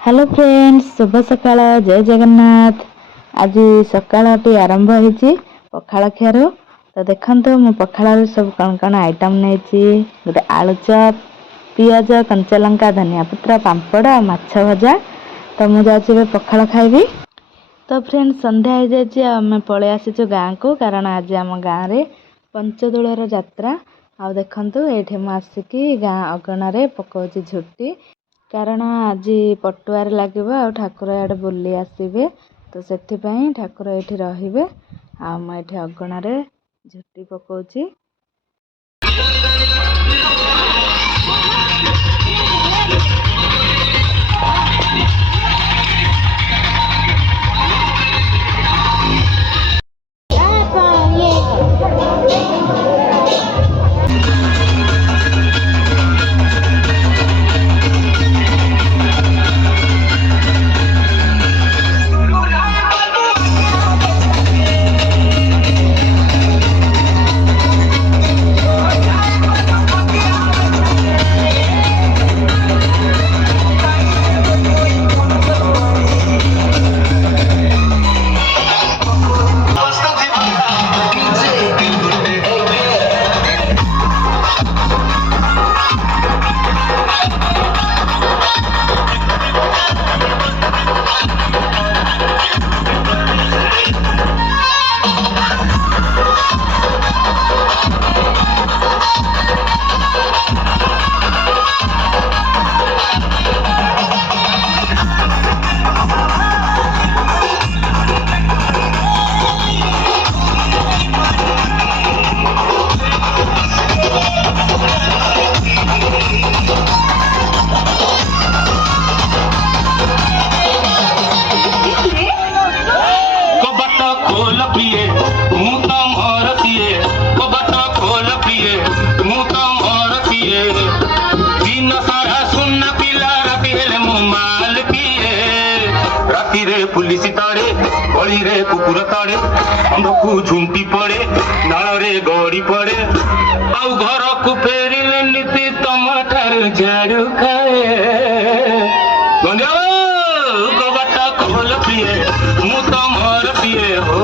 Hello friends, शुभ सकाळ। जय जगन्नाथ। आज सकाळटी आरंभ होती पखाड़ खियार। तो देखो मु पखाड़ सब कौन कौन आइटम नहीं गोटे आलू चप, पियाज, कंचा लंका, धनिया पत्र, पांपड़ और माछ भजा। तो मुझे पखाड़ खाइबी। तो फ्रेंड्स संध्या हो जाए आम पलि आसीचु गाँ को, कारण आज आम गाँव में पंचदोलर यात्रा। आ देखु ये आसिकी गाँ अगणार पकाउची झुटी, कारण आज पटुआर लगे ठाकुर आड़े बुली आसबे। तो से ठाकुर ये रे आठ अगणार झुटी पकाउची। पुलिस ताड़े गली रे कुकुर ताड़े अंधकू झुंटी पड़े नाल रे गड़ी पड़े आउ घर को फेरिले नीति तम ठार झाड़ू खाए कबाटा खोल पिए मु तमर पिए हो।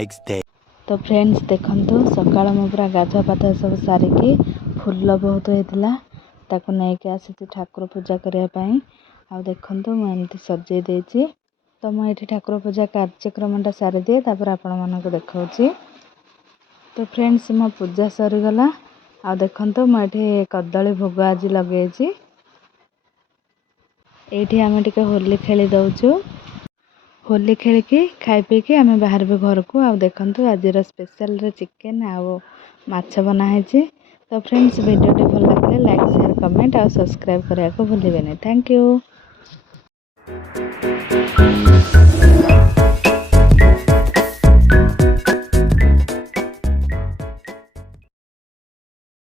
next day. तो फ्रेंड्स देखंतु सकाळ मु पूरा गाधुआ पाधुआ सब सारिकी फूल बहुत होता ताकू नहीं आसी ठाकुर पूजा करने आ देखंतु मैं एमती सजे देछि। तो मुझे ठाकुर पूजा कार्यक्रमटा सारी दिए तापर आपण मानक देखाऊँगी। तो फ्रेंड्स मो पूजा सरीगला आ देखंतु मुझे कदली भोग आज लगे ये आम टे होली खेली दौचु। होली खेलिकी खाई पीकी आम बाहर घर को आ देखंतु आज स्पेशल चिकेन आउ माछ बनाई। तो फ्रेंड्स वीडियो भल लगे लाइक शेयर कमेंट और सब्सक्राइब करने को भूलिए नहीं। Thank you.